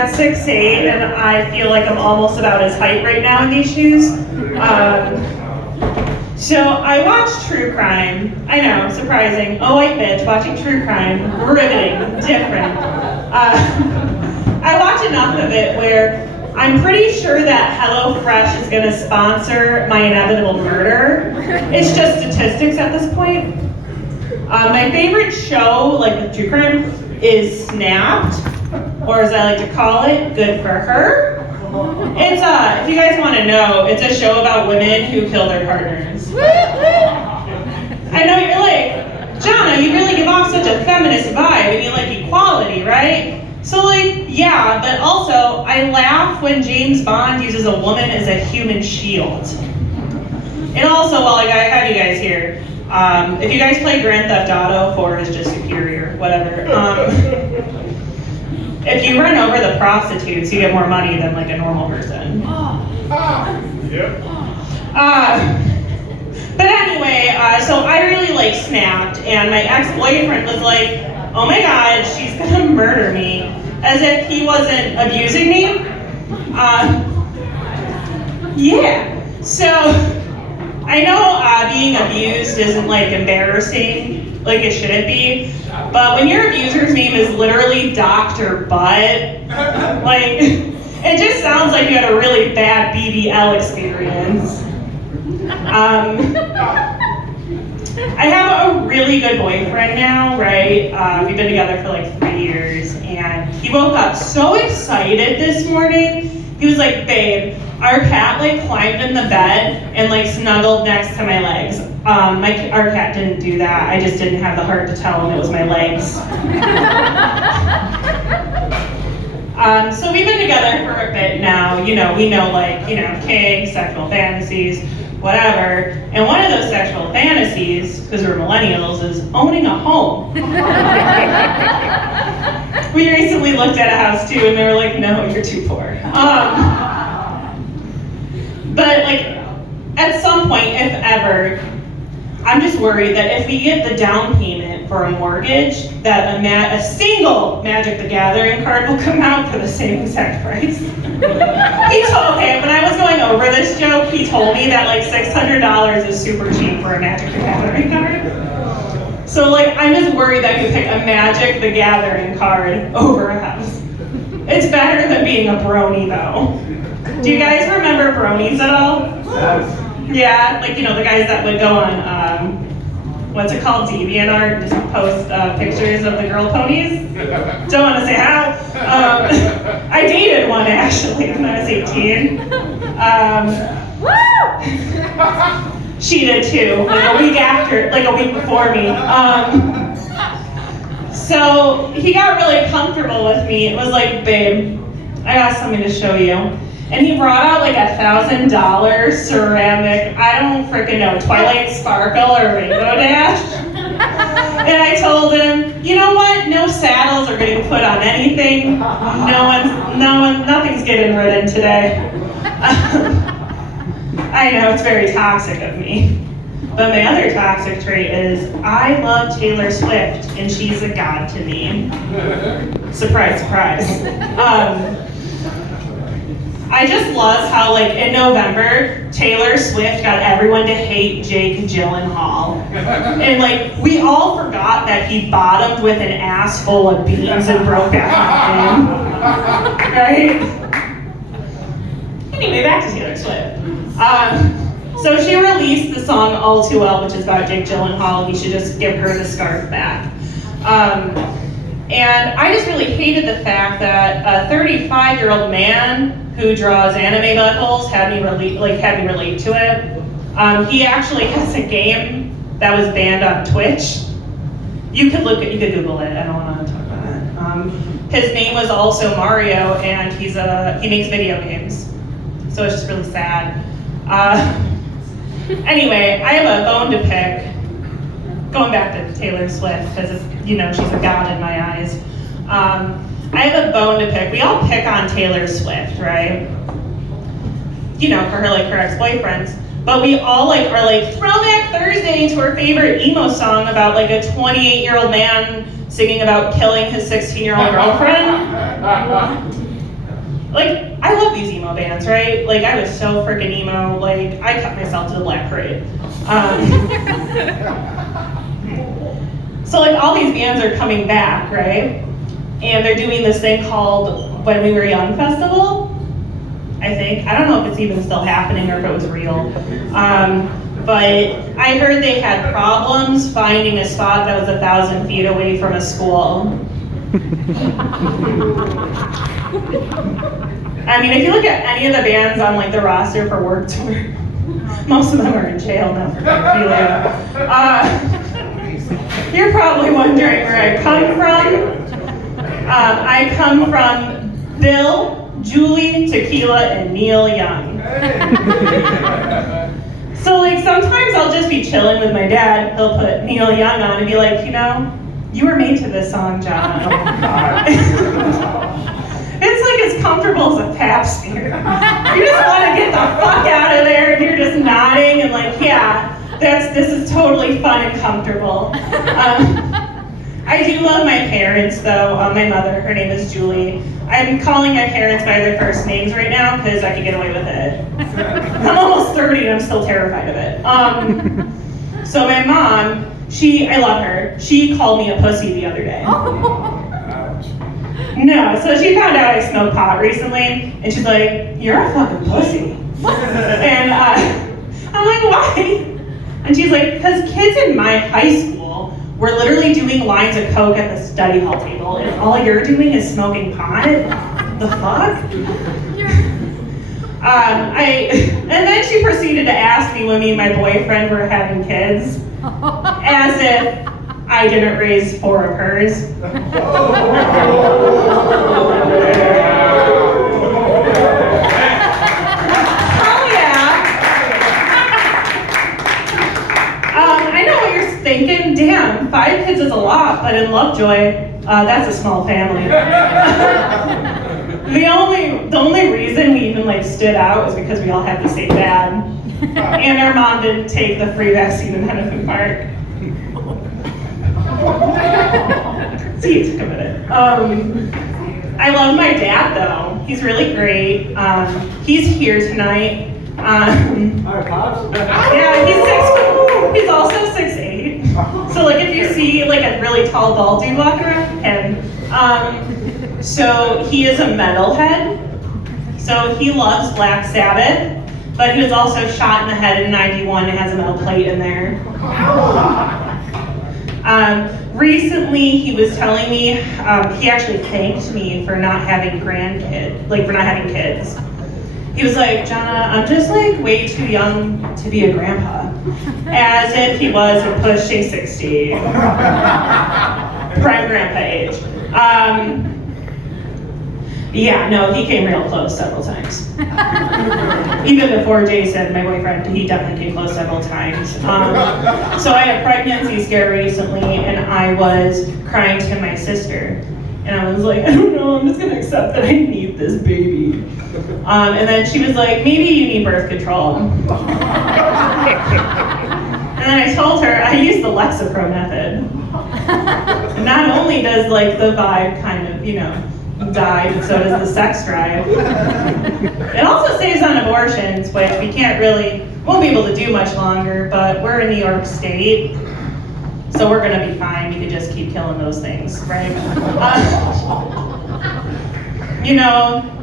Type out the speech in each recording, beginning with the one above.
at 6'8", and I feel like I'm almost about his height right now in these shoes. So I watch true crime. I know, surprising. Oh, white bitch, watching true crime. Riveting, different. I watch enough of it where I'm pretty sure that HelloFresh is going to sponsor my inevitable murder. It's just statistics at this point. My favorite show, like with true crime, is Snapped, or as I like to call it, Good for Her. It's if you guys want to know, it's a show about women who kill their partners. I know you're like, Jonna, you really give off such a feminist vibe and you like equality, right? So like, yeah, but also I laugh when James Bond uses a woman as a human shield. And also, while I have you guys here, if you guys play Grand Theft Auto, 4 is just superior, whatever. If you run over the prostitutes, you get more money than like a normal person. Yep. But anyway, so I really like Snapped, and my ex-boyfriend was like, oh my god, she's gonna murder me, as if he wasn't abusing me. Yeah, so I know being abused isn't like embarrassing, like it shouldn't be, but when your abuser's name is literally Dr. Butt, like, it just sounds like you had a really bad BBL experience. I have a really good boyfriend now, right? We've been together for like 3 years, and he woke up so excited this morning. He was like, babe, our cat like climbed in the bed and like snuggled next to my legs. Our cat didn't do that. I just didn't have the heart to tell him it was my legs. So we've been together for a bit now. You know, we know like, kinks, sexual fantasies, whatever. And one of those sexual fantasies, because we're millennials, is owning a home. We recently looked at a house too, and they were like, no, you're too poor. But like, at some point, if ever, I'm just worried that if we get the down payment for a mortgage, that a single Magic the Gathering card will come out for the same exact price. Okay, when I was going over this joke, he told me that like $600 is super cheap for a Magic the Gathering card. So like, I'm just worried that you pick a Magic the Gathering card over a house. It's better than being a brony though. Do you guys remember bronies at all? Yeah, like the guys that would go on, what's it called, DeviantArt, just post pictures of the girl ponies? Don't want to say how. I dated one actually when I was 18. She did too, like a week before me. So he got really comfortable with me. It was like, babe, I got something to show you. And he brought out like $1,000 ceramic, I don't freaking know, Twilight Sparkle or Rainbow Dash. And I told him, you know what? No saddles are getting put on anything. Nothing's getting ridden today. I know, it's very toxic of me. But my other toxic trait is I love Taylor Swift, and she's a god to me. Surprise, surprise. I just love how, like, in November, Taylor Swift got everyone to hate Jake Gyllenhaal. And, like, we all forgot that he bottomed with an ass full of beans and broke back in. Right? Anyway, back to Taylor Swift. So she released the song All Too Well, which is about Jake Gyllenhaal. He should just give her the scarf back. And I just really hated the fact that a 35-year-old man who draws anime buttholes had me relate to it. He actually has a game that was banned on Twitch. You could Google it. I don't want to talk about it. His name was also Mario, and he makes video games. So it's just really sad. Anyway, I have a bone to pick. Going back to Taylor Swift, because she's a god in my eyes. I have a bone to pick. We all pick on Taylor Swift, right? For her ex-boyfriends. But we all are like Throwback Thursday to her favorite emo song about like a 28-year-old man singing about killing his 16-year-old girlfriend. like, I love these emo bands, right? Like, I was so freaking emo, like, I cut myself to the Black Parade. So, like, all these bands are coming back, right? And they're doing this thing called When We Were Young Festival, I think. I don't know if it's even still happening or if it was real. But I heard they had problems finding a spot that was 1,000 feet away from a school. I mean, if you look at any of the bands on like the roster for Work Tour, most of them are in jail now for pedophilia. You're probably wondering where I come from. I come from Bill, Julie, Tequila, and Neil Young. So like sometimes I'll just be chilling with my dad. He'll put Neil Young on and be like, you know, you were made to this song, John. It's like as comfortable as a pap smear. You just want to get the fuck out of there, and you're just nodding and like, yeah, this is totally fun and comfortable. I do love my parents though. My mother, her name is Julie. I'm calling my parents by their first names right now because I could get away with it. I'm almost 30 and I'm still terrified of it. So my mom, I love her. She called me a pussy the other day. No, so she found out I smoked pot recently, and she's like, "You're a fucking pussy." And I'm like, "Why?" And she's like, "Because kids in my high school were literally doing lines of coke at the study hall table, and all you're doing is smoking pot. The fuck?" And then she proceeded to ask me when me and my boyfriend were having kids, as if I didn't raise 4 of hers. Oh yeah. I know what you're thinking. Damn, 5 kids is a lot, but in Lovejoy, that's a small family. The only reason we even like stood out is because we all had the same dad, and our mom didn't take the free vaccine in Hennepin Park. See, it took a minute. I love my dad though. He's really great. He's here tonight. Hi, Pops. Yeah, he's also 6'8". So like if you see like a really tall bald dude walking around, him. So he is a metalhead. So he loves Black Sabbath, but he was also shot in the head in '91 and has a metal plate in there. Recently, he was telling me, he actually thanked me for not having kids. He was like, "Jonna, I'm just like way too young to be a grandpa." As if he wasn't pushing 60. Prime grandpa age. Yeah, no, he came real close several times. Even before Jason, my boyfriend, he definitely came close several times. So I had pregnancy scare recently, and I was crying to my sister. And I was like, "I don't know, I'm just gonna accept that I need this baby." And then she was like, "Maybe you need birth control." And then I told her I use the Lexapro method. And not only does like the vibe kind of, die, but so does the sex drive. It also saves on abortions, which we won't be able to do much longer, but we're in New York State, so we're gonna be fine. You can just keep killing those things, right? I'm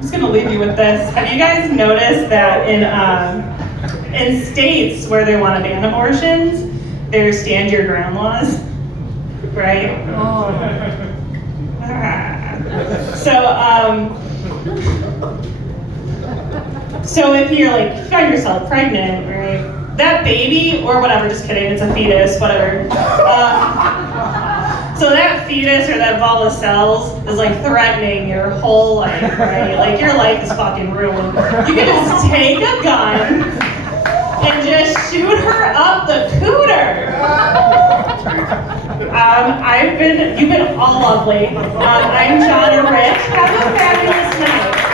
just gonna leave you with this. Have you guys noticed that in states where they want to ban abortions, there's stand your ground laws, right? So if you find yourself pregnant, right, that baby, or whatever, just kidding, it's a fetus, whatever. So that fetus or that ball of cells is threatening your whole life, right? Your life is fucking ruined. You can just take a gun and just shoot her up the cooter. You've been all lovely. I'm Jonna Rich. Have a fabulous night.